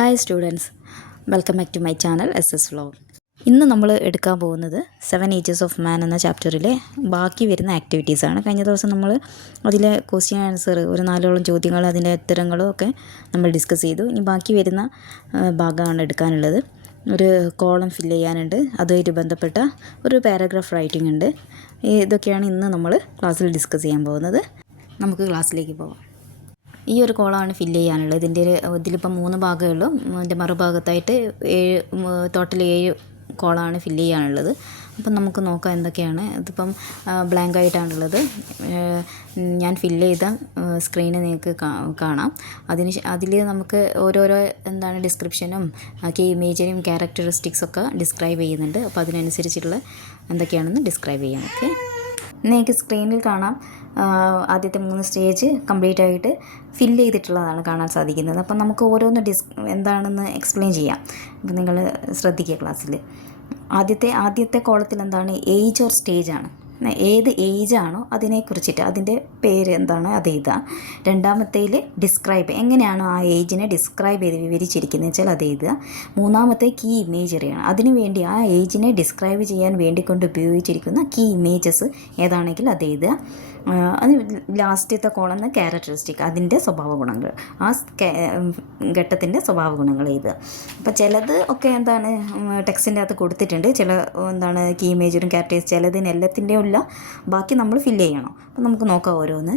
Hi students, welcome back to my channel SS Vlog. ഇന്ന് നമ്മൾ എടുക്കാൻ പോകുന്നത് 7 ഏജസ് ഓഫ് മാൻ എന്ന ചാപ്റ്ററിലെ ബാക്കി വരുന്ന ആക്ടിവിറ്റീസാണ്. കഴിഞ്ഞ ദിവസം നമ്മൾ അതിലെ ക്വസ്റ്റ്യൻ ആൻസർ ഒരു 4ഓളം ചോദ്യങ്ങൾ അതിൻ്റെ ഉത്തരങ്ങളും ഒക്കെ നമ്മൾ ഡിസ്കസ് ചെയ്തു. ഇനി ബാക്കി വരുന്ന ഭാഗമാണ് എടുക്കാനുള്ളത്. ഒരു കോളം ഫില്ല് ചെയ്യാനുണ്ട്, അതുമായിട്ട് ബന്ധപ്പെട്ട ഒരു പാരഗ്രാഫ് റൈറ്റിംഗ് ഉണ്ട്. ഇതൊക്കെയാണ് ഇന്ന് നമ്മൾ ക്ലാസ്സിൽ ഡിസ്കസ് ചെയ്യാൻ പോകുന്നത്. നമുക്ക് ക്ലാസ്സിലേക്ക് പോകാം. ഈ ഒരു കോളമാണ് ഫില്ല് ചെയ്യാനുള്ളത്. ഇതിലിപ്പം 3 ഭാഗമേ ഉള്ളൂ. ഇതിൻ്റെ മറുഭാഗത്തായിട്ട് ടോട്ടൽ 7 കോളമാണ് ഫില്ല് ചെയ്യാനുള്ളത്. അപ്പം നമുക്ക് നോക്കാം എന്തൊക്കെയാണ്. ഇതിപ്പം ബ്ലാങ്ക് ആയിട്ടാണുള്ളത്. ഞാൻ ഫില്ല് ചെയ്ത സ്ക്രീന് നിങ്ങൾക്ക് കാണാം. അതിൽ നമുക്ക് ഓരോരോ ഡിസ്ക്രിപ്ഷനും കീ ഇമേജിനും ക്യാരക്ടറിസ്റ്റിക്സൊക്കെ ഡിസ്ക്രൈബ് ചെയ്യുന്നുണ്ട്. അപ്പോൾ അതിനനുസരിച്ചിട്ടുള്ള എന്തൊക്കെയാണെന്ന് ഡിസ്ക്രൈബ് ചെയ്യാം. ഓക്കെ, നിങ്ങൾക്ക് സ്ക്രീനിൽ കാണാം ആദ്യത്തെ 3 സ്റ്റേജ് കംപ്ലീറ്റ് ആയിട്ട് ഫില്ല് ചെയ്തിട്ടുള്ളതാണ് കാണാൻ സാധിക്കുന്നത്. അപ്പം നമുക്ക് ഓരോന്ന് എന്താണെന്ന് എക്സ്പ്ലെയിൻ ചെയ്യാം. അപ്പം നിങ്ങൾ ശ്രദ്ധിക്കുക ക്ലാസ്സിൽ. ആദ്യത്തെ കോളത്തിൽ എന്താണ്, ഏജ് ഓർ സ്റ്റേജ് ആണ്. ഏത് ഏജാണോ അതിനെക്കുറിച്ചിട്ട് അതിൻ്റെ പേര് എന്താണ് അത് എഴുതുക. രണ്ടാമത്തേൽ ഡിസ്ക്രൈബ്, എങ്ങനെയാണോ ആ ഏജിനെ ഡിസ്ക്രൈബ് ചെയ്ത് വിവരിച്ചിരിക്കുന്നത് വെച്ചാൽ അത് എഴുതുക. മൂന്നാമത്തെ കീ ഇമേജറിയാണ്. അതിനു വേണ്ടി ആ ഏജിനെ ഡിസ്ക്രൈബ് ചെയ്യാൻ വേണ്ടിക്കൊണ്ട് ഉപയോഗിച്ചിരിക്കുന്ന കീ ഇമേജസ് ഏതാണെങ്കിൽ അത് എഴുതുക. അത് ലാസ്റ്റത്തെ കോളന്ന് ക്യാരക്ടറിസ്റ്റിക്, അതിൻ്റെ സ്വഭാവ ഗുണങ്ങൾ, ആ ഘട്ടത്തിൻ്റെ സ്വഭാവ ഗുണങ്ങൾ എഴുതുക. അപ്പോൾ ചിലത് ഒക്കെ ടെക്സ്റ്റിൻ്റെ അകത്ത് കൊടുത്തിട്ടുണ്ട്. ചില കീ ഇമേജറും ക്യാരക്ടേഴ്സ് ചിലതിന് എല്ലാത്തിൻ്റെയും ഇല്ല. ബാക്കി നമ്മൾ ഫില്ല് ചെയ്യണം. അപ്പോൾ നമുക്ക് നോക്കാം ഓരോന്ന്.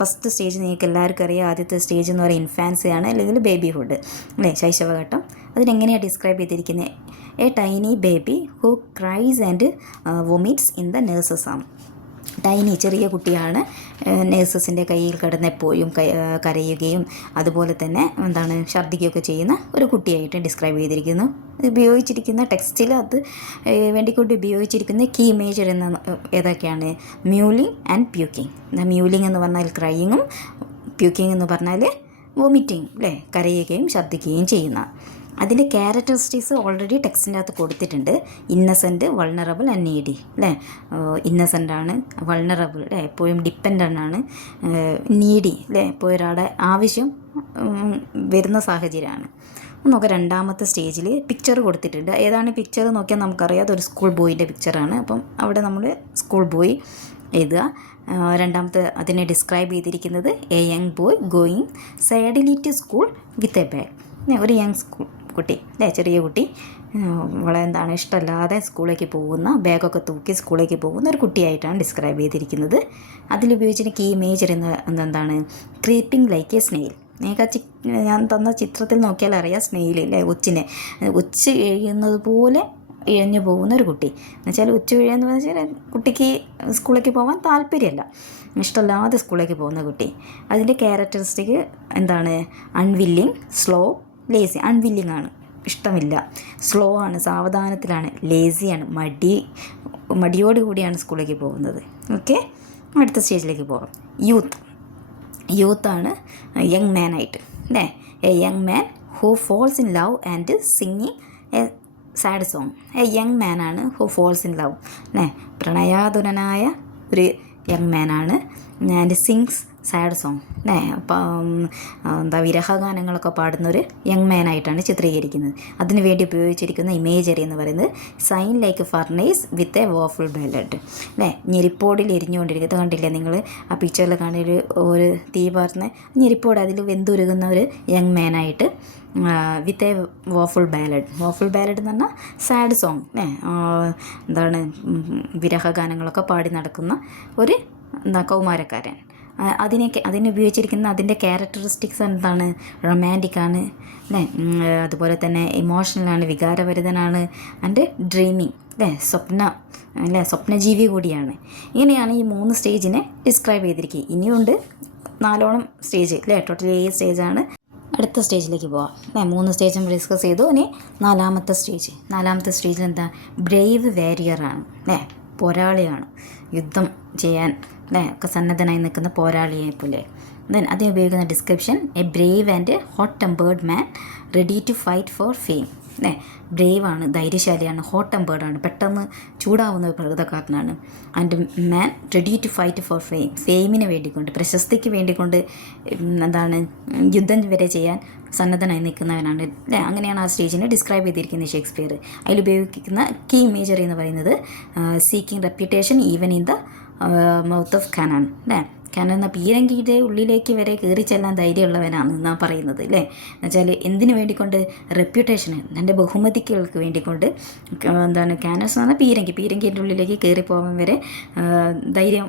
ഫസ്റ്റ് സ്റ്റേജ് നിങ്ങൾക്ക് എല്ലാവർക്കും അറിയാം. ആദ്യത്തെ സ്റ്റേജ് എന്ന് പറയുന്നത് ഇൻഫാൻസിയാണ്, അല്ലെങ്കിൽ ബേബിഹുഡ് അല്ലേ, ശൈശവഘട്ടം. അതിനെങ്ങനെയാണ് ഡിസ്ക്രൈബ് ചെയ്തിരിക്കുന്നത്? A tiny baby who cries and vomits in the nurse's arm. Tiny, ചെറിയ കുട്ടിയാണ്. നേഴ്സസിൻ്റെ കയ്യിൽ കിടന്ന് എപ്പോഴും കരയുകയും അതുപോലെ തന്നെ ഛർദ്ദിക്കുകയൊക്കെ ചെയ്യുന്ന ഒരു കുട്ടിയായിട്ട് ഡിസ്ക്രൈബ് ചെയ്തിരിക്കുന്നു. ഉപയോഗിച്ചിരിക്കുന്ന ടെക്സ്റ്റിൽ അത് വേണ്ടിക്കൊണ്ട് ഉപയോഗിച്ചിരിക്കുന്ന കീ ഇമേജർ ഏതൊക്കെയാണ്? മ്യൂലിംഗ് ആൻഡ് പ്യൂക്കിംഗ്. മ്യൂലിംഗ് എന്ന് പറഞ്ഞാൽ ക്രൈയിങ്ങും, പ്യൂക്കിംഗ് എന്ന് പറഞ്ഞാൽ വൊമിറ്റിംഗ് അല്ലേ, കരയുകയും ഛർദ്ദിക്കുകയും ചെയ്യുന്ന. അതിൻ്റെ ക്യാരക്ടറിസ്റ്റിക്സ് ഓൾറെഡി ടെക്സ്റ്റിൻ്റെ അകത്ത് കൊടുത്തിട്ടുണ്ട്. ഇന്നസെൻറ്റ്, വൾണറബിൾ ആൻഡ് നീഡി അല്ലേ. ഇന്നസെൻ്റാണ്, വൾണറബിൾ അല്ലേ, എപ്പോഴും ഡിപ്പെൻഡൻ്റ് ആണ്, നീഡി അല്ലേ, എപ്പോഴും ഒരാളുടെ ആവശ്യം വരുന്ന സാഹചര്യമാണ്. നോക്കാം, രണ്ടാമത്തെ സ്റ്റേജിൽ പിക്ചർ കൊടുത്തിട്ടുണ്ട്. ഏതാണ് പിക്ചർ നോക്കിയാൽ നമുക്കറിയാം, അതൊരു സ്കൂൾ ബോയിൻ്റെ പിക്ചറാണ്. അപ്പം അവിടെ നമ്മൾ സ്കൂൾ ബോയ് എഴുതുക. രണ്ടാമത്തെ അതിനെ ഡിസ്ക്രൈബ് ചെയ്തിരിക്കുന്നത് a young boy going sadly to school with a bag. ഒരു യങ് കുട്ടി അല്ലേ, ചെറിയ കുട്ടി വളരെ ഇഷ്ടമല്ലാതെ സ്കൂളിലേക്ക് പോകുന്ന, ബാഗൊക്കെ തൂക്കി സ്കൂളിലേക്ക് പോകുന്ന ഒരു കുട്ടിയായിട്ടാണ് ഡിസ്ക്രൈബ് ചെയ്തിരിക്കുന്നത്. അതിലുപയോഗിച്ചിട്ട് കീ ഇമേജർ എന്താണ്? Creeping like a snail. നിങ്ങൾക്ക് ഞാൻ തന്ന ചിത്രത്തിൽ നോക്കിയാൽ അറിയാം, സ്നെയിൽ അല്ലേ, ഒച്ച് എഴുതുന്നത് പോലെ ഇഴഞ്ഞു പോകുന്ന ഒരു കുട്ടി. എന്നുവെച്ചാൽ ഉച്ച വീഴെന്ന് വെച്ചാൽ കുട്ടിക്ക് സ്കൂളിലേക്ക് പോകാൻ താല്പര്യമല്ല, ഇഷ്ടമല്ലാതെ സ്കൂളിലേക്ക് പോകുന്ന കുട്ടി. അതിൻ്റെ ക്യാരക്ടറിസ്റ്റിക് അൺവില്ലിങ്, സ്ലോ, ലേസി. അൺവില്ലിങ് ആണ്, ഇഷ്ടമില്ല. സ്ലോ ആണ്, സാവധാനത്തിലാണ്. ലേസിയാണ്, മടിയോടുകൂടിയാണ് സ്കൂളിലേക്ക് പോകുന്നത്. ഓക്കെ, അടുത്ത സ്റ്റേജിലേക്ക് പോകാം. യൂത്താണ് യങ് മാൻ ആയിട്ട് അല്ലേ. A young man who falls in love and singing a sad song. A young മാനാണ് ഹു ഫോൾസ് ഇൻ ലവ് അല്ലേ, പ്രണയാതുരനായ ഒരു യങ് മാനാണ്. ആൻഡ് സിങ്സ് സാഡ് സോങ് അല്ലേ, വിരഹഗാനങ്ങളൊക്കെ പാടുന്നൊരു യങ് മാനായിട്ടാണ് ചിത്രീകരിക്കുന്നത്. അതിനു വേണ്ടി ഉപയോഗിച്ചിരിക്കുന്ന ഇമേജറി എന്ന് പറയുന്നത് sighing like furnace with a woeful ballad അല്ലേ. ഞെരിപ്പോടിൽ എരിഞ്ഞുകൊണ്ടിരിക്കുന്നത് കണ്ടില്ലേ നിങ്ങൾ ആ പിക്ചറിൽ കാണുന്ന ഒരു തീ പാർന്ന ഞെരിപ്പോട്, അതിൽ വെന്തുരുകുന്ന ഒരു young മാനായിട്ട് with a woeful ballad എന്ന് പറഞ്ഞാൽ സാഡ് സോങ് അല്ലേ, വിരഹഗാനങ്ങളൊക്കെ പാടി നടക്കുന്ന ഒരു കൗമാരക്കാരൻ. അതിനുപയോഗിച്ചിരിക്കുന്ന അതിൻ്റെ ക്യാരക്ടറിസ്റ്റിക്സ് റൊമാൻറ്റിക്കാണ് അല്ലേ, അതുപോലെ തന്നെ ഇമോഷണലാണ്, വികാരഭരിതനാണ്, ആൻഡ് ഡ്രീമിങ് അല്ലേ, സ്വപ്നജീവി കൂടിയാണ്. ഇങ്ങനെയാണ് ഈ 3 സ്റ്റേജിനെ ഡിസ്ക്രൈബ് ചെയ്തിരിക്കുക. ഇനിയുണ്ട് 4ഓളം സ്റ്റേജ് അല്ലേ, ടോട്ടൽ 7 സ്റ്റേജാണ്. അടുത്ത സ്റ്റേജിലേക്ക് പോവാം അല്ലേ. 3 സ്റ്റേജ് നമ്മൾ ഡിസ്കസ് ചെയ്തു. ഇനി നാലാമത്തെ സ്റ്റേജിൽ ബ്രേവ് വാരിയറാണ് അല്ലേ, പോരാളിയാണ്, യുദ്ധം ചെയ്യാൻ അല്ലേ ഒക്കെ സന്നദ്ധനായി നിൽക്കുന്ന പോരാളിയെ പോലെ. അതിന് ഉപയോഗിക്കുന്ന description: a brave and hot tempered man ready to fight for fame അല്ലേ. ബ്രേവാണ്, ധൈര്യശാലിയാണ്, ഹോട്ട് ടെമ്പേർഡാണ്, പെട്ടെന്ന് ചൂടാവുന്ന ഒരു പ്രകൃതക്കാരനാണ്. And man ready to fight for ഫെയിമിന് വേണ്ടിക്കൊണ്ട്, പ്രശസ്തിക്ക് വേണ്ടിക്കൊണ്ട് യുദ്ധം വരെ ചെയ്യാൻ സന്നദ്ധനായി നിൽക്കുന്നവനാണ് അല്ലേ. അങ്ങനെയാണ് ആ സ്റ്റേജിനെ ഡിസ്ക്രൈബ് ചെയ്തിരിക്കുന്നത് ഷേക്സ്പിയർ. അതിലുപയോഗിക്കുന്ന കീ ഇമേജറി എന്ന് പറയുന്നത് seeking reputation even in the mouth of cannon അല്ലേ. കാരണം എന്നാൽ പീരങ്കിയുടെ ഉള്ളിലേക്ക് വരെ കയറി ചെല്ലാൻ ധൈര്യമുള്ളവനാണ് എന്നാണ് പറയുന്നത് അല്ലേ. എന്നുവെച്ചാൽ എന്തിനു വേണ്ടിക്കൊണ്ട്, റെപ്യൂട്ടേഷന്, തൻ്റെ ബഹുമതികൾക്ക് വേണ്ടിക്കൊണ്ട് എന്താണ് കാനസ് എന്ന് പറഞ്ഞാൽ പീരങ്കിൻ്റെ ഉള്ളിലേക്ക് കയറിപ്പോകാൻ വരെ ധൈര്യം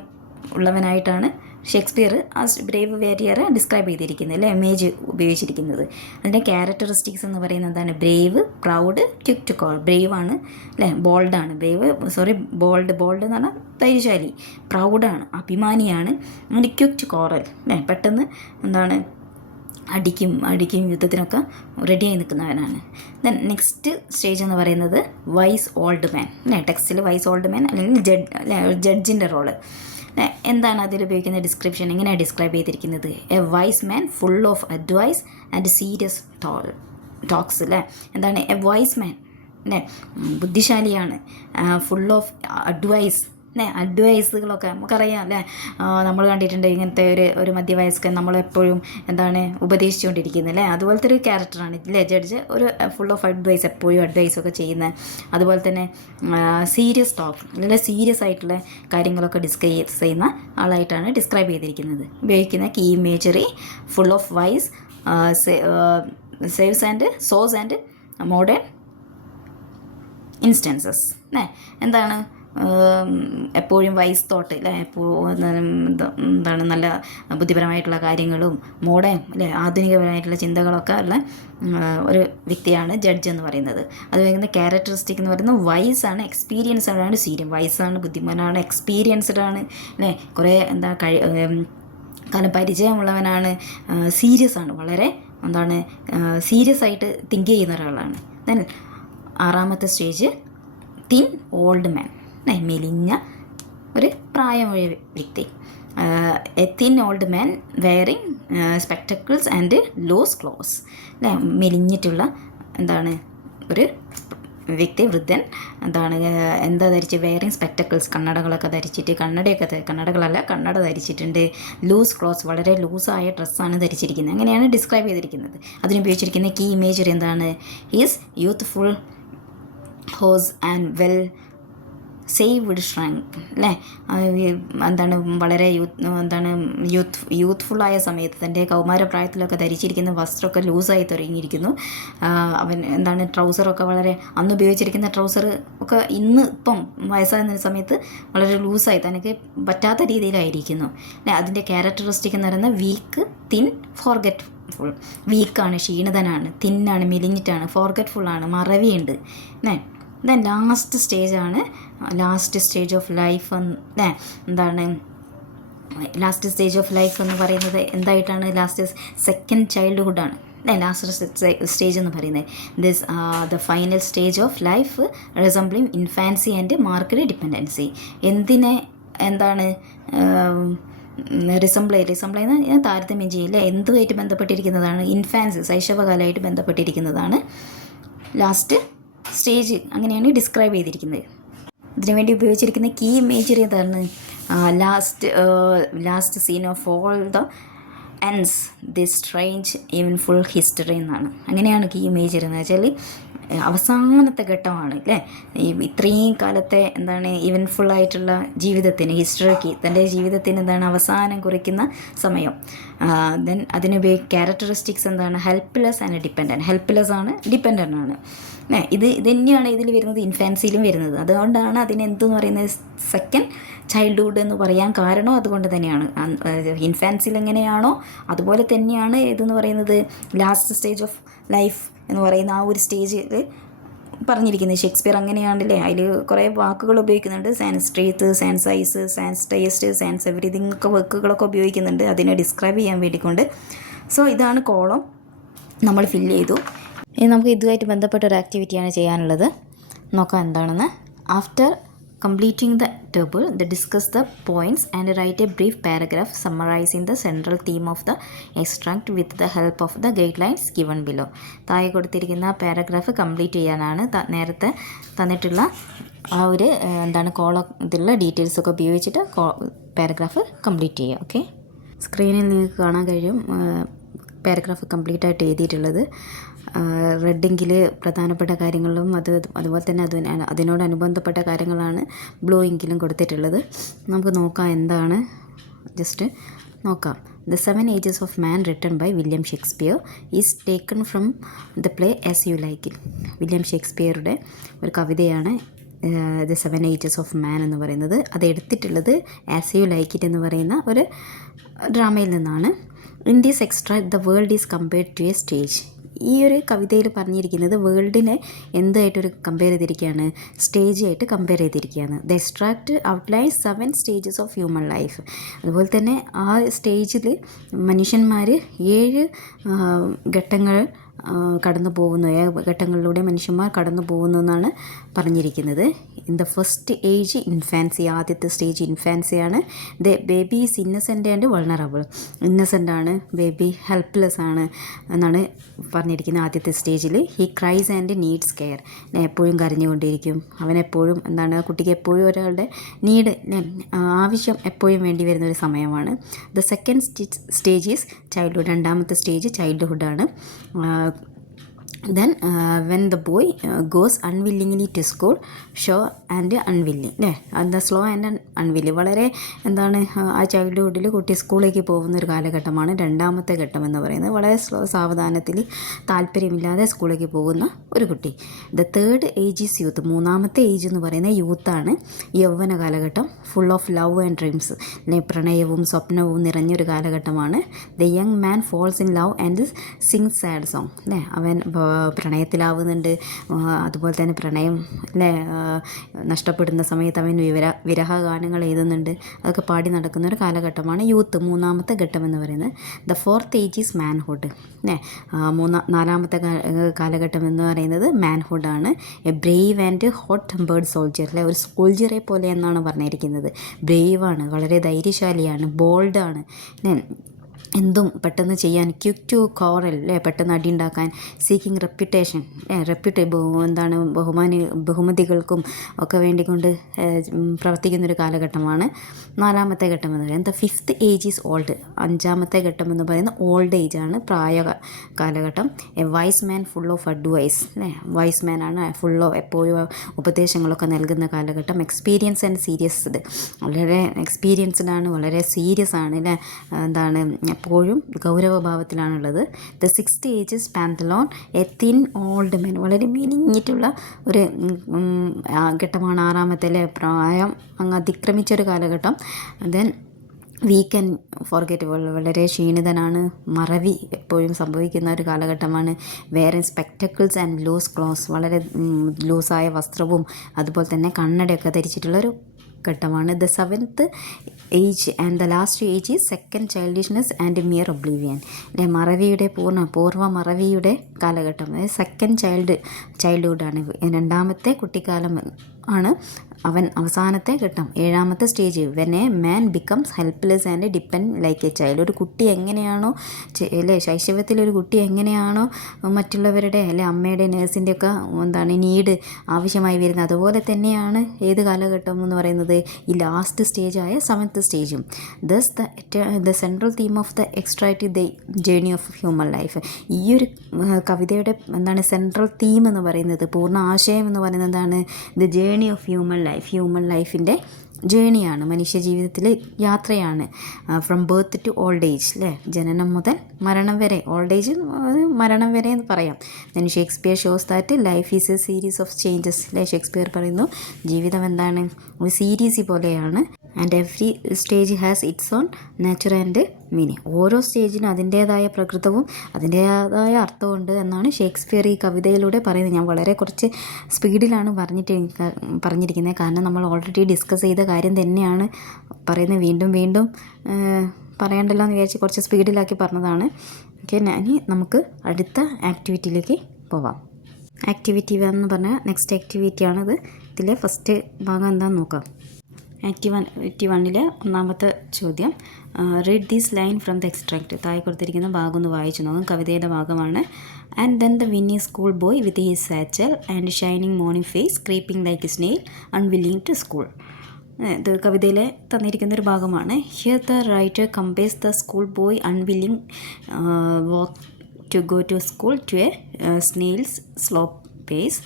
ഉള്ളവനായിട്ടാണ് ഷേക്സ്പിയർ ആ ബ്രേവ് വാരിയറെ ഡിസ്ക്രൈബ് ചെയ്തിരിക്കുന്നത് അല്ലേ, ഇമേജ് ഉപയോഗിച്ചിരിക്കുന്നത്. അതിൻ്റെ ക്യാരക്ടറിസ്റ്റിക്സ് എന്ന് പറയുന്നത് എന്താണ്, brave, proud, quick to call. Brave ആണ് അല്ലേ, ബോൾഡാണ്. ബോൾഡ് എന്ന് പറഞ്ഞാൽ ധൈര്യശാലി. പ്രൗഡാണ്, അഭിമാനിയാണ്. അങ്ങനെ ക്വിക്ക് ടു കോറൽ അല്ലേ, പെട്ടെന്ന് എന്താണ് അടിക്കും യുദ്ധത്തിനൊക്കെ റെഡിയായി നിൽക്കുന്നവനാണ്. ദെൻ നെക്സ്റ്റ് സ്റ്റേജ് എന്ന് പറയുന്നത് വൈസ് ഓൾഡ് മാൻ അല്ലേ. ടെക്സ്റ്റിൽ വൈസ് ഓൾഡ് മാൻ അല്ലെങ്കിൽ ജഡ്ജിൻ്റെ റോള്. എന്താണ് അതിൽ ഉപയോഗിക്കുന്ന ഡിസ്ക്രിപ്ഷൻ, എങ്ങനെയാണ് ഡിസ്ക്രൈബ് ചെയ്തിരിക്കുന്നത്? A wise man full of advice and serious talks അല്ലേ. എന്താണ് എ വൈസ് മാൻ അല്ലേ, ബുദ്ധിശാലിയാണ്, ഫുൾ ഓഫ് അഡ്വൈസ് അല്ലേ. അഡ്വൈസുകളൊക്കെ നമുക്കറിയാം അല്ലേ, നമ്മൾ കണ്ടിട്ടുണ്ട് ഇങ്ങനത്തെ ഒരു മധ്യവയസ്കൻ നമ്മളെപ്പോഴും എന്താണ് ഉപദേശിച്ചുകൊണ്ടിരിക്കുന്നത് അല്ലേ. അതുപോലത്തെ ഒരു ക്യാരക്ടറാണ് ഇല്ലേ ജഡ്ജ്. ഒരു ഫുൾ ഓഫ് അഡ്വൈസ്, എപ്പോഴും അഡ്വൈസൊക്കെ ചെയ്യുന്ന, അതുപോലെ തന്നെ സീരിയസ് ടോക്ക് അല്ലെങ്കിൽ സീരിയസ് ആയിട്ടുള്ള കാര്യങ്ങളൊക്കെ ഡിസ്കസ് ചെയ്യുന്ന ആളായിട്ടാണ് ഡിസ്ക്രൈബ് ചെയ്തിരിക്കുന്നത്. ഉപയോഗിക്കുന്ന key imagery full of wise, saves and saws and modern instances അല്ലേ. എന്താണ് എപ്പോഴും വൈസ് തോട്ട് അല്ലേ, എന്താണ് നല്ല ബുദ്ധിപരമായിട്ടുള്ള കാര്യങ്ങളും മോഡേൺ അല്ലേ, ആധുനികപരമായിട്ടുള്ള ചിന്തകളൊക്കെ ഉള്ള ഒരു വ്യക്തിയാണ് ജഡ്ജ് എന്ന് പറയുന്നത്. അത് വരുന്ന ക്യാരക്ടറിസ്റ്റിക് എന്ന് പറയുന്നത് വൈസാണ്, എക്സ്പീരിയൻസ്ഡ് ആണ്. വൈസാണ്, ബുദ്ധിമാനാണ്, എക്സ്പീരിയൻസ്ഡ് ആണ് അല്ലേ, കുറേ കാലം പരിചയമുള്ളവനാണ്, സീരിയസ് ആണ്, വളരെ എന്താണ് സീരിയസ് ആയിട്ട് തിങ്ക് ചെയ്യുന്ന ഒരാളാണ്. ദെൻ ആറാമത്തെ സ്റ്റേജ് തിൻ ഓൾഡ് മാൻ, മെലിഞ്ഞ ഒരു പ്രായമായ വ്യക്തി. A thin old man wearing spectacles and loose clothes അല്ലേ, മെലിഞ്ഞിട്ടുള്ള എന്താണ് ഒരു വ്യക്തി, വൃദ്ധൻ. എന്താ ധരിച്ച്, വെയറിങ് സ്പെക്ടക്കിൾസ്, കണ്ണടകളൊക്കെ ധരിച്ചിട്ട്, കണ്ണട ധരിച്ചിട്ടുണ്ട്. ലൂസ് ക്ലോത്ത്സ്, വളരെ ലൂസായ ഡ്രസ്സാണ് ധരിച്ചിരിക്കുന്നത്. അങ്ങനെയാണ് ഡിസ്ക്രൈബ് ചെയ്തിരിക്കുന്നത്. അതിനുപയോഗിച്ചിരിക്കുന്ന കീ ഇമേജറി എന്താണ്, his youthful, hose and well saved shrunk അല്ലേ. വളരെ യൂത്ത്ഫുള്ളായ സമയത്ത് തൻ്റെ കൗമാരപ്രായത്തിലൊക്കെ ധരിച്ചിരിക്കുന്ന വസ്ത്രമൊക്കെ ലൂസായി തുടങ്ങിയിരിക്കുന്നു. അവൻ ട്രൗസറൊക്കെ വളരെ അന്ന് ഉപയോഗിച്ചിരിക്കുന്ന ട്രൗസർ ഒക്കെ ഇപ്പം വയസ്സാകുന്ന സമയത്ത് വളരെ ലൂസായി തനിക്ക് പറ്റാത്ത രീതിയിലായിരിക്കുന്നു അല്ലേ. അതിൻ്റെ ക്യാരക്ടറിസ്റ്റിക് എന്ന് പറയുന്നത് വീക്ക്, തിൻ, ഫോർഗെറ്റ്ഫുൾ. വീക്കാണ്, ക്ഷീണിതനാണ്, തിന്നാണ്, മെലിഞ്ഞിട്ടാണ്, ഫോർഗെറ്റ്ഫുള്ളാണ്, മറവിയുണ്ട് അല്ലേ. Then last stage of life അല്ലേ. ലാസ്റ്റ് സ്റ്റേജ് ഓഫ് ലൈഫ് എന്ന് പറയുന്നത് എന്തായിട്ടാണ്, സെക്കൻഡ് ചൈൽഡ്ഹുഡാണ് അല്ലേ. ലാസ്റ്റ് സ്റ്റേജ് എന്ന് പറയുന്നത് the final stage of life resembling infancy and marked dependency. Resemble എന്ന് താരതമ്യം ചെയ്യില്ല, എന്തുമായിട്ട് ബന്ധപ്പെട്ടിരിക്കുന്നതാണ്, ഇൻഫാൻസി, ശൈശവകാലമായിട്ട് ബന്ധപ്പെട്ടിരിക്കുന്നതാണ് ലാസ്റ്റ് സ്റ്റേജ്. അങ്ങനെയാണ് ഡിസ്ക്രൈബ് ചെയ്തിരിക്കുന്നത്. ഇതിനുവേണ്ടി ഉപയോഗിച്ചിരിക്കുന്ന കീ ഇമേജറി എന്താണ്, last scene of all the ends this strange eventful history എന്നാണ്. അങ്ങനെയാണ് കീ ഇമേജറി എന്ന് വെച്ചാൽ അവസാനത്തെ ഘട്ടമാണ് അല്ലേ. ഇത്രയും കാലത്തെ ഈവൻഫുള്ളായിട്ടുള്ള ജീവിതത്തിന്, ഹിസ്റ്ററിക്ക്, തൻ്റെ ജീവിതത്തിന് അവസാനം കുറിക്കുന്ന സമയം. Then characteristics helpless and dependent. Helpless ആണ്, ഡിപ്പെൻഡൻ്റ് ആണ്. ഇത് തന്നെയാണ് ഇതിൽ വരുന്നത്, ഇൻഫാൻസിയിലും വരുന്നത്. അതുകൊണ്ടാണ് അതിനെന്തെന്ന് പറയുന്നത് സെക്കൻഡ് ചൈൽഡ്ഹുഡ് എന്ന് പറയാൻ കാരണം അതുകൊണ്ട് തന്നെയാണ്. ഇൻഫാൻസിയിൽ എങ്ങനെയാണോ അതുപോലെ തന്നെയാണ് ഇതെന്ന് പറയുന്നത് ലാസ്റ്റ് സ്റ്റേജ് ഓഫ് ലൈഫ് എന്ന് പറയുന്ന ആ ഒരു സ്റ്റേജിൽ പറഞ്ഞിരിക്കുന്നത്. ഷേക്സ്പിയർ അങ്ങനെയാണല്ലേ, അതിൽ കുറേ വാക്കുകൾ ഉപയോഗിക്കുന്നുണ്ട്. സാൻസ്ട്രീത്ത്, സാൻസൈസ്, സാൻസ് ടേസ്റ്റ്, സാൻസ് എവറിതിങ് ഒക്കെ വാക്കുകളൊക്കെ ഉപയോഗിക്കുന്നുണ്ട് അതിനെ ഡിസ്ക്രൈബ് ചെയ്യാൻ വേണ്ടിക്കൊണ്ട്. സോ ഇതാണ് കോളം നമ്മൾ ഫില്ല് ചെയ്തു. ഇനി നമുക്ക് ഇതുമായിട്ട് ബന്ധപ്പെട്ട ഒരു ആക്ടിവിറ്റിയാണ് ചെയ്യാനുള്ളത്. നോക്കാം എന്താണെന്ന്. After completing the table discuss the points and write a brief paragraph summarising the central theme of the extract with the help of the guide lines given below. താഴെ കൊടുത്തിരിക്കുന്ന പാരഗ്രാഫ് കംപ്ലീറ്റ് ചെയ്യാനാണ് നേരത്തെ തന്നിട്ടുള്ള ആ ഒരു കോളത്തിലുള്ള ഡീറ്റെയിൽസൊക്കെ ഉപയോഗിച്ചിട്ട് പാരഗ്രാഫ് കംപ്ലീറ്റ് ചെയ്യുക. ഓക്കെ, സ്ക്രീനിൽ നിങ്ങൾക്ക് കാണാൻ കഴിയും പാരഗ്രാഫ് കംപ്ലീറ്റ് ആയിട്ട് എഴുതിയിട്ടുള്ളത്. റെഡെങ്കിൽ പ്രധാനപ്പെട്ട കാര്യങ്ങളും അതുപോലെ തന്നെ അതിനോടനുബന്ധപ്പെട്ട കാര്യങ്ങളാണ് ബ്ലൂ ഇങ്കിലും കൊടുത്തിട്ടുള്ളത്. നമുക്ക് നോക്കാം എന്താണ്, ജസ്റ്റ് നോക്കാം. The Seven Ages of Man written by William Shakespeare is taken from the play As You Like It. William ഷേക്സ്പിയറുടെ ഒരു കവിതയാണ് the seven ages of man എന്ന് പറയുന്നത്. അത് എടുത്തിട്ടുള്ളത് ആസ് യു ലൈക്ക് ഇറ്റ് എന്ന് പറയുന്ന ഒരു ഡ്രാമയിൽ നിന്നാണ്. In this extract the world is compared to a stage. ഈ ഒരു കവിതയിൽ പറഞ്ഞിരിക്കുന്നത് വേൾഡിനെ എന്തായിട്ടൊരു കമ്പയർ ചെയ്തിരിക്കുകയാണ്, സ്റ്റേജായിട്ട് കമ്പയർ ചെയ്തിരിക്കുകയാണ്. The extract outlines 7 stages of human life. അതുപോലെ തന്നെ ആ സ്റ്റേജിൽ മനുഷ്യന്മാർ 7 ഘട്ടങ്ങൾ കടന്നു പോകുന്നു, ഘട്ടങ്ങളിലൂടെ മനുഷ്യന്മാർ കടന്നു പോകുന്നു എന്നാണ് പറഞ്ഞിരിക്കുന്നത്. In the first age infancy, ആദ്യത്തെ സ്റ്റേജ് ഇൻഫാൻസിയാണ്. The baby is innocent and vulnerable. Innocent ആണ്, ബേബി ഹെൽപ്ലെസ് ആണ് എന്നാണ് പറഞ്ഞിരിക്കുന്നത് ആദ്യത്തെ സ്റ്റേജിൽ. He cries and needs care. എപ്പോഴും കരഞ്ഞുകൊണ്ടിരിക്കും. അവനെപ്പോഴും എന്താണ്, കുട്ടിക്ക് എപ്പോഴും ഒരാളുടെ നീഡ്, ആവശ്യം എപ്പോഴും വേണ്ടി വരുന്ന ഒരു സമയമാണ്. The second stage is childhood. രണ്ടാമത്തെ stage ചൈൽഡ്ഹുഡാണ്. Then when the boy goes unwillingly to school, show and unwilling, അല്ലേ, അത് സ്ലോ ആൻഡ് അൺവില്ലിങ്. വളരെ എന്താണ്, ആ ചൈൽഡ്ഹുഡിൽ കുട്ടി സ്കൂളിലേക്ക് പോകുന്ന ഒരു കാലഘട്ടമാണ് രണ്ടാമത്തെ ഘട്ടം എന്ന് പറയുന്നത്. വളരെ സ്ലോ, സാവധാനത്തിൽ, താല്പര്യമില്ലാതെ സ്കൂളിലേക്ക് പോകുന്ന ഒരു കുട്ടി. The third age is youth. മൂന്നാമത്തെ ഏജ് എന്ന് പറയുന്നത് യൂത്താണ്, യൗവന കാലഘട്ടം. Full of love and dreams, അല്ലെ, പ്രണയവും സ്വപ്നവും നിറഞ്ഞൊരു കാലഘട്ടമാണ്. The young man falls in love and sings sad song, അല്ലേ, അവൻ പ്രണയത്തിലാവുന്നുണ്ട്. അതുപോലെ തന്നെ പ്രണയം, അല്ലേ, നഷ്ടപ്പെടുന്ന സമയത്ത് അവൻ വിരഹ ഗാനങ്ങൾ എഴുതുന്നുണ്ട്. അതൊക്കെ പാടി നടക്കുന്ന ഒരു കാലഘട്ടമാണ് യൂത്ത്, മൂന്നാമത്തെ ഘട്ടം എന്ന് പറയുന്നത്. The fourth age is manhood, അല്ലേ. നാലാമത്തെ കാലഘട്ടം എന്ന് പറയുന്നത് മാൻഹുഡാണ്. A brave and hot tempered soldier, അല്ലെ, ഒരു സോൾജിയറെ പോലെ എന്നാണ് പറഞ്ഞിരിക്കുന്നത്. ബ്രേവാണ്, വളരെ ധൈര്യശാലിയാണ്, ബോൾഡാണ്, എന്തും പെട്ടെന്ന് ചെയ്യാൻ. ക്വിക്ക് ടു കോറൽ, അല്ലേ, പെട്ടെന്ന് അടി ഉണ്ടാക്കാൻ. സീക്കിങ് റെപ്യൂട്ടേഷൻ, എന്താണ്, ബഹുമതികൾക്കും ഒക്കെ വേണ്ടിക്കൊണ്ട് പ്രവർത്തിക്കുന്നൊരു കാലഘട്ടമാണ് നാലാമത്തെ ഘട്ടം എന്ന് പറയുന്നത്. The fifth age is old. അഞ്ചാമത്തെ ഘട്ടം എന്ന് പറയുന്നത് ഓൾഡ് ഏജ് ആണ്, പ്രായ കാലഘട്ടം. A wise man full of advice, അല്ലേ, വൈസ് മാൻ ആണ്, ഫുൾ ഓഫ് എപ്പോഴും ഉപദേശങ്ങളൊക്കെ നൽകുന്ന കാലഘട്ടം. എക്സ്പീരിയൻസ് ആൻഡ് സീരിയസ്ഡ്, വളരെ എക്സ്പീരിയൻസ്ഡ് ആണ്, വളരെ സീരിയസ് ആണ്, അല്ലേ, എന്താണ്, എപ്പോഴും ഗൗരവഭാവത്തിലാണുള്ളത്. The sixth age is pantaloon. A thin old men, വളരെ മെലിഞ്ഞിട്ടുള്ള ഒരു ഘട്ടമാണ് ആറാമത്തെ, അല്ലേ, പ്രായം അങ്ങ് അതിക്രമിച്ചൊരു കാലഘട്ടം. ദെൻ വീക്ക് ആൻഡ് ഫോർഗെറ്റബിൾ, വളരെ ക്ഷീണിതനാണ്, മറവി എപ്പോഴും സംഭവിക്കുന്ന ഒരു കാലഘട്ടമാണ്. വേറെ സ്പെക്ടക്കിൾസ് ആൻഡ് ലൂസ് ക്ലോത്ത്സ്, വളരെ ലൂസായ വസ്ത്രവും അതുപോലെ തന്നെ കണ്ണടയൊക്കെ ധരിച്ചിട്ടുള്ളൊരു ഘട്ടമാണ്. The seventh age and the last age is second childishness and mere oblivion, അല്ലെ, മറവിയുടെ പൂർവ്വ മറവിയുടെ കാലഘട്ടം. അതായത് സെക്കൻഡ് ചൈൽഡ്ഹുഡാണ്, രണ്ടാമത്തെ കുട്ടിക്കാലം ആണ് അവൻ അവസാനത്തെ ഘട്ടം. ഏഴാമത്തെ stage when a man becomes helpless and depend like A child. ഒരു കുട്ടി എങ്ങനെയാണോ, അല്ലേ, ശൈശവത്തിൽ ഒരു കുട്ടി എങ്ങനെയാണോ മറ്റുള്ളവരുടെ, അല്ലെ, അമ്മയുടെ, നേഴ്സിൻ്റെ ഒക്കെ എന്താണ് നീഡ് ആവശ്യമായി വരുന്നത്, അതുപോലെ തന്നെയാണ് ഏത് കാലഘട്ടം എന്ന് പറയുന്നത്, ഈ ലാസ്റ്റ് സ്റ്റേജായ സെവൻത്ത് സ്റ്റേജും. Thus the central theme of the extract the journey of human life. ഈ ഒരു കവിതയുടെ എന്താണ് സെൻട്രൽ തീം എന്ന് പറയുന്നത്, പൂർണ്ണ ആശയം എന്ന് പറയുന്നത് എന്താണ്, the journey of human life. Human ലൈഫിൻ്റെ ജേണിയാണ്, മനുഷ്യ ജീവിതത്തിൽ യാത്രയാണ്. From birth to old age, അല്ലേ, ജനനം മുതൽ മരണം വരെ, ഓൾഡ് ഏജ് മരണം വരെ എന്ന് പറയാം. Then Shakespeare shows that life is A series of changes, അല്ലേ, ഷേക്സ്പിയർ പറയുന്നു ജീവിതം എന്താണ്, ഒരു സീരീസ് പോലെയാണ്. And every stage has it's on nature and meaning. ഓരോ സ്റ്റേജിനും അതിൻ്റേതായ പ്രകൃതവും അതിൻ്റേതായ അർത്ഥമുണ്ട് എന്നാണ് ഷേക്സ്പിയർ ഈ കവിതയിലൂടെ പറയുന്നത്. ഞാൻ വളരെ കുറച്ച് സ്പീഡിലാണ് പറഞ്ഞിരിക്കുന്നത്, കാരണം നമ്മൾ ഓൾറെഡി ഡിസ്കസ് ചെയ്ത കാര്യം തന്നെയാണ് പറയുന്നത്. വീണ്ടും പറയണ്ടല്ലോ എന്ന് വിചാരിച്ച് കുറച്ച് സ്പീഡിലാക്കി പറഞ്ഞതാണ്. ഓക്കെ, ഇനി നമുക്ക് അടുത്ത ആക്ടിവിറ്റിയിലേക്ക് പോവാം. ആക്ടിവിറ്റി എന്ന് പറഞ്ഞാൽ നെക്സ്റ്റ് ആക്ടിവിറ്റിയാണിത്. ഇതിലെ ഫസ്റ്റ് ഭാഗം എന്താണെന്ന് നോക്കാം. ആക്ടിവിറ്റി 1 ഒന്നാമത്തെ ചോദ്യം, read these line from the extract. താഴെ കൊടുത്തിരിക്കുന്ന ഭാഗം ഒന്ന് വായിച്ചു നോക്കും, കവിതയുടെ ഭാഗമാണ്. And then the whining school boy with his satchel and shining morning face creeping like a snail unwilling to school. ഇത് കവിതയിലെ തന്നിരിക്കുന്നൊരു ഭാഗമാണ്. Here the writer compares the school boy unwilling walk to go to school to a snail's slow pace.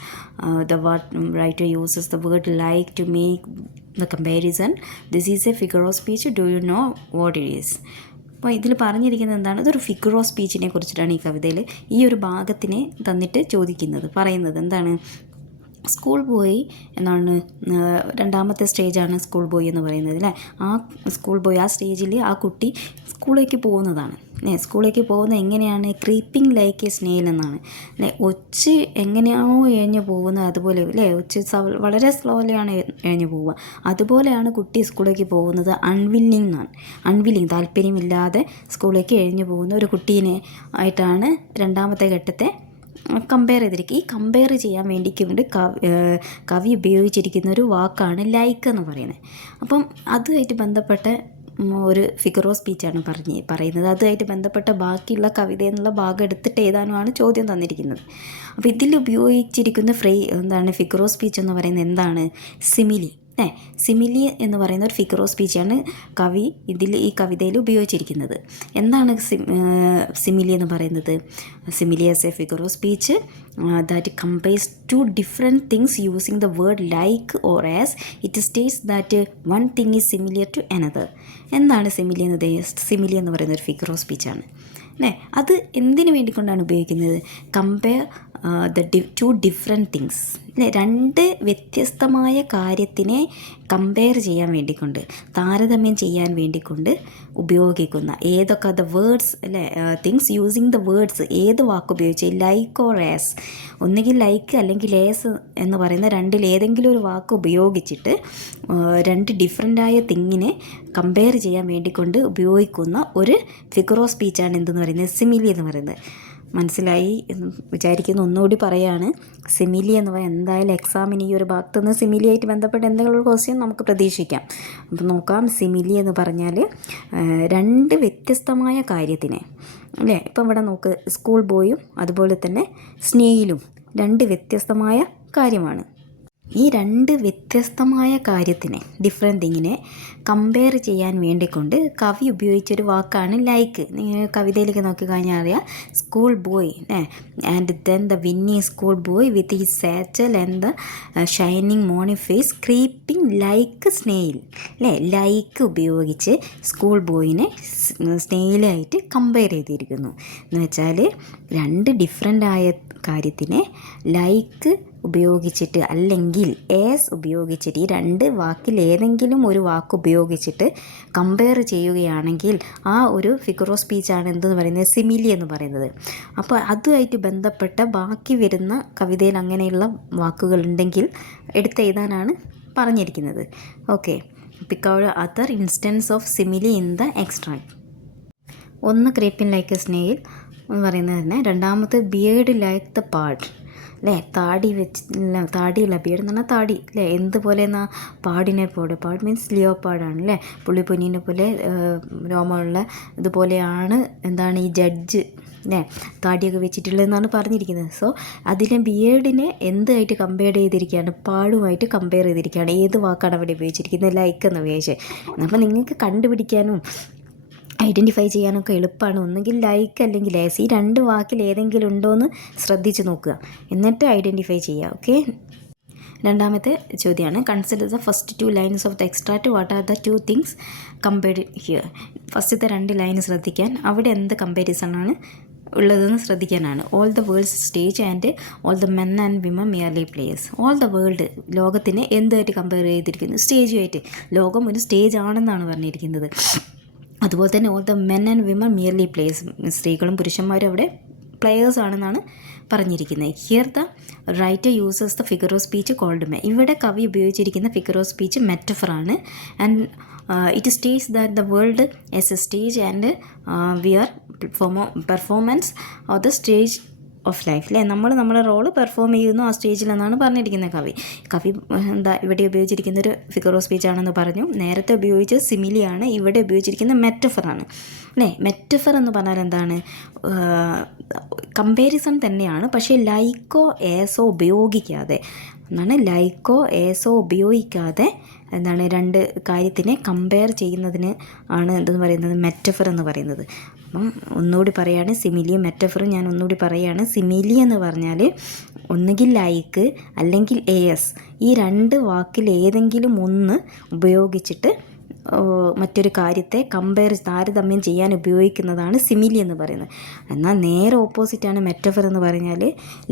The writer uses the word like to make the comparison. This is a figure of speech. Do you know what it is? അപ്പോൾ ഇതിൽ പറഞ്ഞിരിക്കുന്നത് എന്താണ്? ഇതൊരു figure of സ്പീച്ചിനെ കുറിച്ചിട്ടാണ് ഈ കവിതയിൽ ഈ ഒരു ഭാഗത്തിനെ തന്നിട്ട് പറയുന്നത് എന്താണ്? സ്കൂൾ ബോയ് എന്നാണ് രണ്ടാമത്തെ സ്റ്റേജാണ് സ്കൂൾ ബോയ് എന്ന് പറയുന്നത് അല്ലേ. ആ സ്കൂൾ ബോയ് ആ സ്റ്റേജിൽ ആ കുട്ടി സ്കൂളിലേക്ക് പോകുന്നതാണ്. സ്കൂളിലേക്ക് പോകുന്നത് എങ്ങനെയാണ്? ക്രീപ്പിംഗ് ലൈക്ക് എ സ്നെയിൽ എന്നാണ് അല്ലേ. ഒച്ച് എങ്ങനെയാണോ എഴഞ്ഞു പോകുന്നത് അതുപോലെ അല്ലേ. ഒച്ച് വളരെ സ്ലോലിയാണ് എഴഞ്ഞു പോവുക. അതുപോലെയാണ് കുട്ടി സ്കൂളിലേക്ക് പോകുന്നത്. അൺവില്ലിങ് താല്പര്യമില്ലാതെ സ്കൂളിലേക്ക് എഴഞ്ഞു പോകുന്ന ഒരു കുട്ടീനെ ആയിട്ടാണ് രണ്ടാമത്തെ ഘട്ടത്തെ കമ്പയർ ചെയ്തിരിക്കുക. ഈ കമ്പയർ ചെയ്യാൻ വേണ്ടിക്കൊണ്ട് കവി ഉപയോഗിച്ചിരിക്കുന്ന ഒരു വാക്കാണ് ലൈക്ക് എന്ന് പറയുന്നത്. അപ്പം അതുമായിട്ട് ബന്ധപ്പെട്ട ഒരു ഫിഗർ ഓഫ് സ്പീച്ചാണ് പറയുന്നത്. അതുമായിട്ട് ബന്ധപ്പെട്ട ബാക്കിയുള്ള കവിത എന്നുള്ള ഭാഗം എടുത്തിട്ട് എഴുതാനുമാണ് ചോദ്യം തന്നിരിക്കുന്നത്. അപ്പോൾ ഇതിൽ ഉപയോഗിച്ചിരിക്കുന്ന എന്താണ് ഫിഗർ ഓഫ് സ്പീച്ച് എന്ന് പറയുന്നത്? എന്താണ്? സിമിലി. സിമിലി എന്ന് പറയുന്ന ഒരു ഫിഗർ ഓഫ് സ്പീച്ചാണ് കവി ഈ കവിതയിൽ ഉപയോഗിച്ചിരിക്കുന്നത്. എന്താണ് സിമിലി എന്ന് പറയുന്നത്? Simile is a figure of speech that compares two different things using the word like or as it states that one thing is similar to another. എന്താണ് സിമിലി എന്ന് പറയുന്ന ഒരു ഫിഗർ ഓഫ് സ്പീച്ചാണ് അത് എന്തിനു വേണ്ടിക്കൊണ്ടാണ് ഉപയോഗിക്കുന്നത്? കമ്പയർ ടു ഡിഫറെൻറ്റ് തിങ്സ് രണ്ട് വ്യത്യസ്തമായ കാര്യത്തിനെ കമ്പയർ ചെയ്യാൻ വേണ്ടിക്കൊണ്ട് താരതമ്യം ചെയ്യാൻ വേണ്ടിക്കൊണ്ട് ഉപയോഗിക്കുന്ന ഏതൊക്കെ ദ വേർഡ്സ് അല്ലേ തിങ്സ് യൂസിങ് ദ വേർഡ്സ് ഏത് വാക്ക് ഉപയോഗിച്ച് ലൈക്ക് ഓർ ആസ് ഒന്നുകിൽ ലൈക്ക് അല്ലെങ്കിൽ ആസ് എന്ന് പറയുന്ന രണ്ടിൽ ഏതെങ്കിലും ഒരു വാക്ക് ഉപയോഗിച്ചിട്ട് രണ്ട് ഡിഫറെൻ്റായ തിങ്ങിനെ കമ്പയർ ചെയ്യാൻ വേണ്ടിക്കൊണ്ട് ഉപയോഗിക്കുന്ന ഒരു ഫിഗർ ഓഫ് സ്പീച്ചാണ് എന്തെന്ന് പറയുന്നത്? സിമിലി എന്ന് പറയുന്നത്. മനസ്സിലായി എന്ന് വിചാരിക്കുന്നു. ഒന്നുകൂടി പറയാണ്. സിമിലി എന്ന് പറയുന്നത് എന്തായാലും എക്സാമിന് ഈ ഒരു ഭാഗത്തുനിന്ന് സിമിലിയായിട്ട് ബന്ധപ്പെട്ട് എന്തെങ്കിലും ഒരു ക്വസ്റ്റ്യൻ നമുക്ക് പ്രതീക്ഷിക്കാം. അപ്പോൾ നോക്കാം. സിമിലി എന്ന് പറഞ്ഞാൽ രണ്ട് വ്യത്യസ്തമായ കാര്യത്തിനെ അല്ലേ. ഇപ്പം ഇവിടെ നോക്ക്, സ്കൂൾ ബോയും അതുപോലെ തന്നെ സ്നേയിലും രണ്ട് വ്യത്യസ്തമായ കാര്യമാണ്. ഈ രണ്ട് വ്യത്യസ്തമായ കാര്യത്തിനെ ഡിഫറെൻറ്റ് തിങ്ങിനെ കമ്പയർ ചെയ്യാൻ വേണ്ടിക്കൊണ്ട് കവി ഉപയോഗിച്ചൊരു വാക്കാണ് ലൈക്ക്. കവിതയിലേക്ക് നോക്കിക്കഴിഞ്ഞാൽ അറിയാം. School boy and then the whining school boy with his satchel and the shining morning face creeping like snail അല്ലേ. ലൈക്ക് ഉപയോഗിച്ച് സ്കൂൾ ബോയിനെ സ്നെയിലായിട്ട് കമ്പയർ ചെയ്തിരിക്കുന്നു. എന്ന് വെച്ചാൽ രണ്ട് ഡിഫറെൻ്റായ കാര്യത്തിനെ ലൈക്ക് ഉപയോഗിച്ചിട്ട് അല്ലെങ്കിൽ ആസ് ഉപയോഗിച്ചിട്ട് ഈ രണ്ട് വാക്കിൽ ഏതെങ്കിലും ഒരു വാക്ക് ഉപയോഗിച്ചിട്ട് കമ്പയർ ചെയ്യുകയാണെങ്കിൽ ആ ഒരു ഫിഗർ ഓഫ് സ്പീച്ചാണ് എന്തെന്ന് പറയുന്നത്? സിമിലി എന്ന് പറയുന്നത്. അപ്പോൾ അതുമായിട്ട് ബന്ധപ്പെട്ട ബാക്കി വരുന്ന കവിതയിൽ അങ്ങനെയുള്ള വാക്കുകളുണ്ടെങ്കിൽ എടുത്തെഴുതാനാണ് പറഞ്ഞിരിക്കുന്നത്. Okay. Pick out other instance of simile in the extract. ഒന്ന് ക്രീപ്പിംഗ് ലൈക്ക് എ സ്നെയിൽ എന്ന് പറയുന്നത് തന്നെ. രണ്ടാമത് ബിയേർഡ് ലൈക്ക് ദ പാഡ് അല്ലേ. താടിയുള്ള ബിയേർഡ് എന്ന് പറഞ്ഞാൽ താടി അല്ലേ. എന്തുപോലെ എന്നാൽ പാടിനെ പോലെ. പാഡ് മീൻസ് ലിയോപാഡാണ് അല്ലേ. പുള്ളിപ്പൊന്നീനെ പോലെ രോമമുള്ള ഇതുപോലെയാണ് എന്താണ് ഈ ജഡ്ജ് അല്ലേ താടിയൊക്കെ വെച്ചിട്ടുള്ളതെന്നാണ് പറഞ്ഞിരിക്കുന്നത്. സോ അതിലെ ബിയേർഡിനെ എന്തായിട്ട് കമ്പയർ ചെയ്തിരിക്കുകയാണ്? പാടുമായിട്ട് കമ്പയർ ചെയ്തിരിക്കുകയാണ്. ഏത് വാക്കാണ് അവിടെ ഉപയോഗിച്ചിരിക്കുന്നത്? ലൈക്ക് എന്ന് ഉപയോഗിച്ച്. അപ്പോൾ നിങ്ങൾക്ക് കണ്ടുപിടിക്കാനും ഐഡൻറ്റിഫൈ ചെയ്യാനൊക്കെ എളുപ്പമാണ്. ഒന്നുകിൽ ലൈക്ക് അല്ലെങ്കിൽ ആസ്. ഈ രണ്ട് വാക്കിൽ ഏതെങ്കിലും ഉണ്ടോ എന്ന് ശ്രദ്ധിച്ച് നോക്കുക, എന്നിട്ട് ഐഡൻറ്റിഫൈ ചെയ്യുക. ഓക്കെ. രണ്ടാമത്തെ ചോദ്യമാണ്. Consider the first 2 lines of the extract. What are the 2 things compared here? ഫസ്റ്റത്തെ 2 ലൈൻ ശ്രദ്ധിക്കാൻ. അവിടെ എന്ത് കമ്പാരിസണാണ് ഉള്ളതെന്ന് ശ്രദ്ധിക്കാനാണ്. All the world's stage and all the men and women merely players. All the world ലോകത്തിനെ എന്തുമായിട്ട് കമ്പയർ ചെയ്തിരിക്കുന്നു? സ്റ്റേജുമായിട്ട്. ലോകം ഒരു സ്റ്റേജ് ആണെന്നാണ് പറഞ്ഞിരിക്കുന്നത്. അതുപോലെ തന്നെ all the men and women merely players. സ്ത്രീകളും പുരുഷന്മാരും അവിടെ പ്ലെയേഴ്സ് ആണെന്നാണ് പറഞ്ഞിരിക്കുന്നത്. Here the writer uses the figure of speech called മെ. ഇവിടെ കവി ഉപയോഗിച്ചിരിക്കുന്ന ഫിഗർ ഓഫ് സ്പീച്ച് മെറ്റഫറാണ്. And it states that the world as a stage and we are performance of the stage of life അല്ലേ. നമ്മുടെ role perform ചെയ്യുന്നു ആ സ്റ്റേജിലെന്നാണ് പറഞ്ഞിരിക്കുന്നത് കവി ഇവിടെ ഉപയോഗിച്ചിരിക്കുന്നൊരു ഫിഗർ ഓഫ് സ്പീച്ച് ആണെന്ന് പറഞ്ഞു. നേരത്തെ ഉപയോഗിച്ചത് സിമിലിയാണ്. ഇവിടെ ഉപയോഗിച്ചിരിക്കുന്ന മെറ്റഫറാണ് അല്ലേ. മെറ്റഫർ എന്ന് പറഞ്ഞാൽ എന്താണ്? കമ്പാരിസൺ തന്നെയാണ്, പക്ഷേ ലൈക്കോ ഏസോ ഉപയോഗിക്കാതെ എന്നാണ് ലൈക്കോ ഏസോ ഉപയോഗിക്കാതെ എന്താണ് രണ്ട് കാര്യത്തിനെ കമ്പയർ ചെയ്യുന്നതിന് ആണ് എന്തെന്ന് പറയുന്നത് മെറ്റഫർ എന്ന് പറയുന്നത്. അപ്പം ഒന്നുകൂടി പറയുകയാണ് സിമിലിയും മെറ്റഫറും. ഞാൻ ഒന്നുകൂടി പറയുകയാണ്. സിമിലി എന്ന് പറഞ്ഞാൽ ഒന്നുകിൽ ലൈക്ക് അല്ലെങ്കിൽ എസ്, ഈ രണ്ട് വാക്കിൽ ഏതെങ്കിലും ഒന്ന് ഉപയോഗിച്ചിട്ട് മറ്റൊരു കാര്യത്തെ താരതമ്യം ചെയ്യാൻ ഉപയോഗിക്കുന്നതാണ് സിമിലി എന്ന് പറയുന്നത്. എന്നാൽ നേരെ ഓപ്പോസിറ്റാണ് മെറ്റഫർ എന്ന് പറഞ്ഞാൽ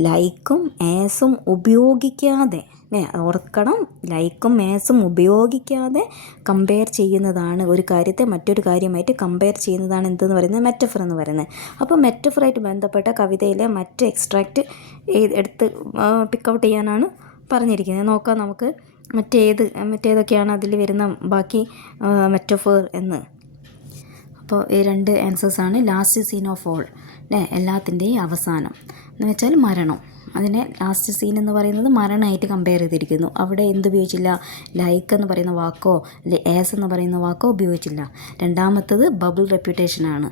ലൈക്കും ഏസും ഉപയോഗിക്കാതെ, ഓർക്കണം, ലൈക്കും ഏസും ഉപയോഗിക്കാതെ കമ്പയർ ചെയ്യുന്നതാണ്, ഒരു കാര്യത്തെ മറ്റൊരു കാര്യമായിട്ട് കമ്പയർ ചെയ്യുന്നതാണ് എന്തെന്ന് പറയുന്നത് മെറ്റഫർ എന്ന് പറയുന്നത്. അപ്പോൾ മെറ്റഫറായിട്ട് ബന്ധപ്പെട്ട കവിതയിലെ മറ്റ് എക്സ്ട്രാക്റ്റ് എടുത്ത് പിക്കൗട്ട് ചെയ്യാനാണ് പറഞ്ഞിരിക്കുന്നത്. നോക്കാം നമുക്ക് മറ്റേതൊക്കെയാണ് അതിൽ വരുന്ന ബാക്കി മെറ്റഫർ എന്ന്. അപ്പോൾ ഈ രണ്ട് ആൻസേഴ്സാണ്. ലാസ്റ്റ് സീൻ ഓഫ് ഓൾ, എല്ലാത്തിൻ്റെയും അവസാനം എന്ന് വെച്ചാൽ മരണം. അതിനെ ലാസ്റ്റ് സീൻ എന്ന് പറയുന്നത് മരണമായിട്ട് കമ്പയർ ചെയ്തിരിക്കുന്നു. അവിടെ എന്തുപയോഗിച്ചില്ല? ലൈക്ക് എന്ന് പറയുന്ന വാക്കോ ഏസ് എന്ന് പറയുന്ന വാക്കോ ഉപയോഗിച്ചില്ല. രണ്ടാമത്തത് ബബിൾ റെപ്യൂട്ടേഷനാണ്.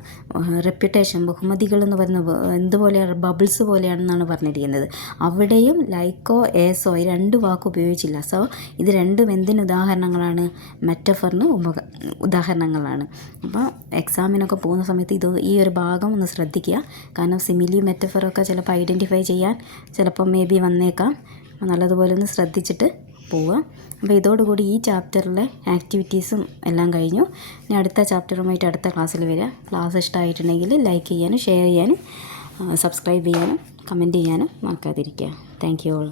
റെപ്യൂട്ടേഷൻ, ബഹുമതികൾ എന്ന് പറയുന്ന എന്തുപോലെയാണ്? ബബിൾസ് പോലെയാണെന്നാണ് പറഞ്ഞിരിക്കുന്നത്. അവിടെയും ലൈക്കോ ഏസോ ഈ രണ്ട് വാക്ക് ഉപയോഗിച്ചില്ല. സോ ഇത് രണ്ടും എന്തിന് ഉദാഹരണങ്ങളാണ്? മെറ്റഫറിന് ഉദാഹരണങ്ങളാണ്. അപ്പോൾ എക്സാമിനൊക്കെ പോകുന്ന സമയത്ത് ഈ ഒരു ഭാഗം ഒന്ന് ശ്രദ്ധിക്കുക. കാരണം സിമിലി മെറ്റഫറൊക്കെ ചിലപ്പോൾ ഐഡൻറ്റിഫൈ ചെയ്യാൻ ചിലപ്പോൾ മേ ബി വന്നേക്കാം. നല്ലതുപോലെ ഒന്ന് ശ്രദ്ധിച്ചിട്ട് പോവുക. അപ്പോൾ ഇതോടുകൂടി ഈ ചാപ്റ്ററിലെ ആക്ടിവിറ്റീസും എല്ലാം കഴിഞ്ഞു. ഇനി അടുത്ത ചാപ്റ്ററുമായിട്ട് അടുത്ത ക്ലാസ്സിൽ വരിക. ക്ലാസ് ഇഷ്ടമായിട്ടുണ്ടെങ്കിൽ ലൈക്ക് ചെയ്യാനും ഷെയർ ചെയ്യാനും സബ്സ്ക്രൈബ് ചെയ്യാനും കമൻറ്റ് ചെയ്യാനും മറക്കാതിരിക്കുക. Thank you all.